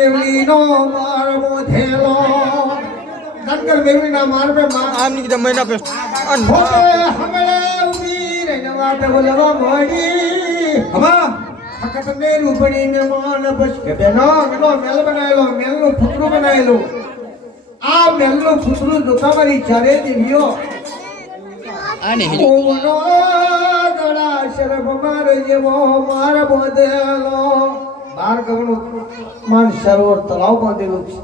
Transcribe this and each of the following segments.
મેવલીનો માર બોધેલો ધનકર મેવલીના માર પે આમ ની કીધા મહિના પે હોતે હમણે ઉભી રહીને વાત બોલવા મોડી હમા ફકત ને રૂપણી ને માન બસ કે બેનો મેલો મેલ બનાયેલો મેલનું પુતરું બનાયેલું આ મેલનું પુતરું જો તમારી ચારે દીવ્યો આને ઓનો ગળા શરફ માર જેવો માર બોધેલો બાર ગવનું માન સરોવર તળાવ બાંધેલું છે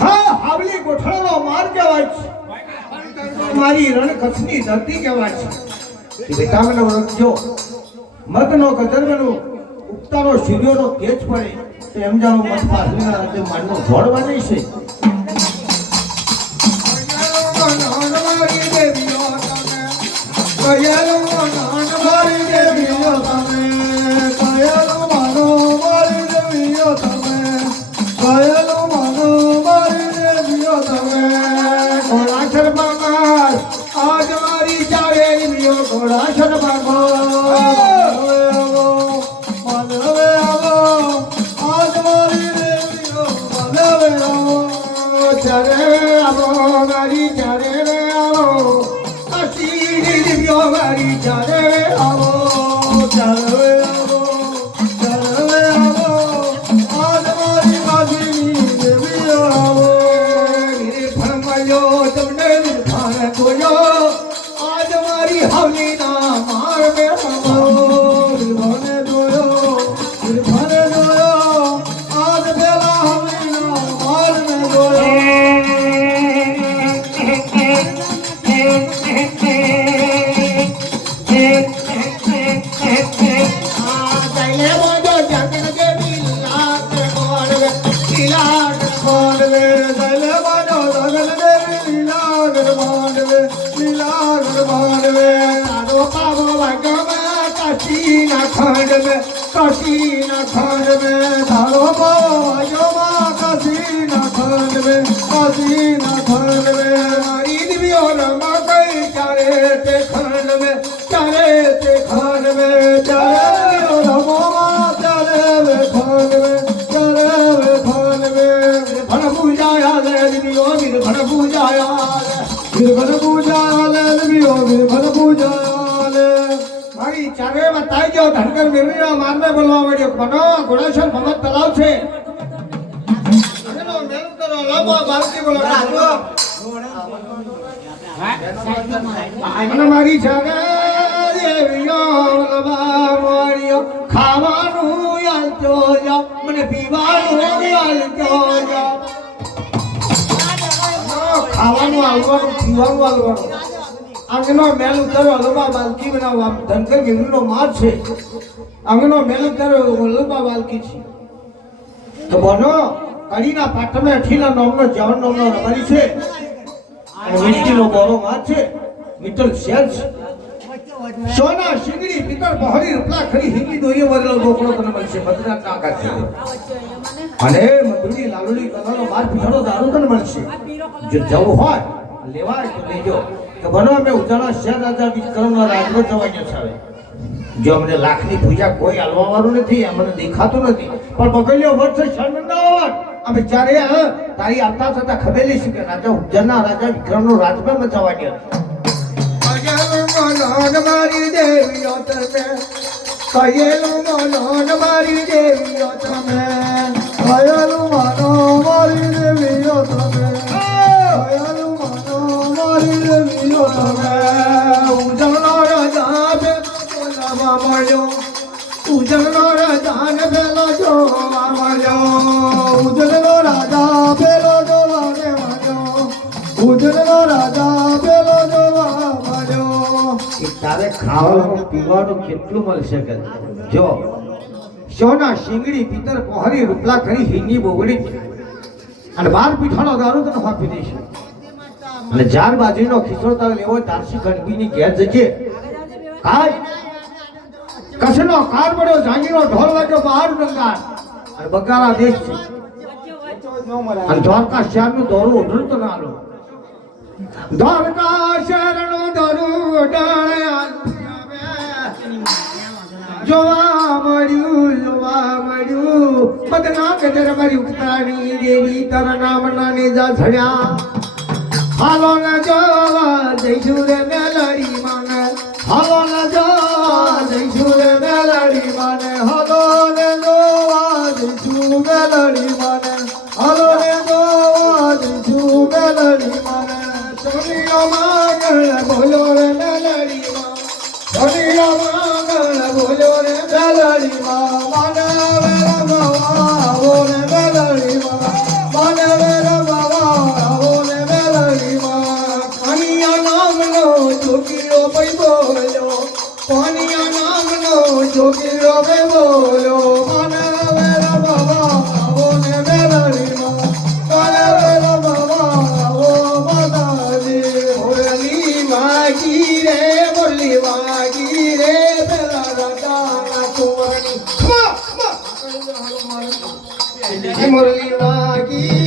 હા હાવલી ગોઠણનો માર કહેવાય છે મારી રણકચ્છની ધરતી કહેવાય છે બેટા મને ઓળખજો મતનો કદરનો ઉગતાનો સૂર્યનો તેજ પડે તો એમ જાણો મત પાછળના રાજ્ય માનનો જોડવાની છે ધનકર મેળવીના મારને બોલવા મળ્યો કોનો ઘોડાસર ભગત તળાવ છે આગળનો મેલ કરો લાંબા બાલકી બોલો મને મારી જાગે દેવીયો લબા મોરિયો ખાવાનું આલતો જાવ મને પીવાનું આલતો જાવ ખાવાનું આલવાનું પીવાનું આલવાનું આગનો મેલ ઉતરો લબા બાલકી બનાવવા ધનકર મેળવીનો માર છે આગનો મેલ ઉતરો લબા બાલકી છે તો બોનો કડીના પાટમે અઠીલા નામનો જવાન નામનો રબારી છે અને મિસ્ટીનો બોરો માર છે મિત્તલ શેર છે સોના શિંગડી પિત્તળ બહરી રૂપલા ખરી હિંગી દોરીએ વરેલો ગોકળો તને મળશે બદનાથ ના કાઢ અને મધુરી લાલુડી કલાનો માર પીઠાડો દારૂ તને મળશે જો જવું હોય લેવાય તો લેજો કે બનો અમે ઉજાળા શહેર રાજા વિક્રમનો રાજનો જવાયો છે જો અમને લાખની પૂજા કોઈ હાલવા વાળું નથી અમને દેખાતું નથી પણ બગલ્યો વર્ષ શરમંદાવટ અમે ચારે તારી આવતા થતા ખબેલી છે કે રાજા ઉજ્જૈનના રાજા વિક્રમનો રાજમાં મચાવવાની હતી મારી દેવીઓ તમે કયેલું મનોન મારી દેવીઓ તમે કયેલું મનો મારી દેવીઓ તમે કયેલું મનો મારી દેવીઓ તમે ઉજળનો રાજા બોલાવા મળ્યો ઉજળનો રાજા ને પેલો જોવા મળ્યો ઉજળનો રાજા પેલો જોવા મળ્યો ઉજળનો રાજા પેલો જોવા મળ્યો તારે ખાવાનું પીવાનું કેટલું મળશે કે જો સોના શિંગડી પિત્તર પહોરી રૂપલા ખરી હિંગી બોગડી અને બાર પીઠાનો દારૂ તને આપી દઈશ અને ચાર બાજરીનો ખિસ્સો તારે લેવો તારસી ગણબીની ઘેર જજે કાજ કસનો કાર પડ્યો જાંગીનો ઢોલ વાગ્યો બહાર ડંગાર અને બગારા દેશ છે અને દ્વારકા શહેરનું દોરું ઉઢરું તો ના લો દ્વારકા શહેરનું દોરું ઉડાડ્યા જોવા મળ્યું બદના ગજર મારી ઉતારી દેવી તારા નામ નાને જા છડ્યા હાલો ન જોવા જઈશું રે મેલડી માને હાલો ન જોવા જઈશું રે મેલડી માને હાલો ને જોવા જઈશું મેલડી માને હાલો ને જોવા જઈશું મેલડી માને સોનિયા માંગલ બોલો રે મેલડી માં સોનિયા માંગલ બોલો રે મેલડી માં માને રે બાવા ઓ રે મેલડી માં માને રે બાવા ઓ રે મેલડી માં કનિયા નામનો જોગીરો પઈ બોલ્યો કનિયા નામનો જોગીરો પઈ બોલ્યો માને રે બાવા ઓ રે મેલડી માં માને રે બાવા ઓ માતાજી બોલી વાગી રે પેલા રાજા કુંવરની મુરલી વાગી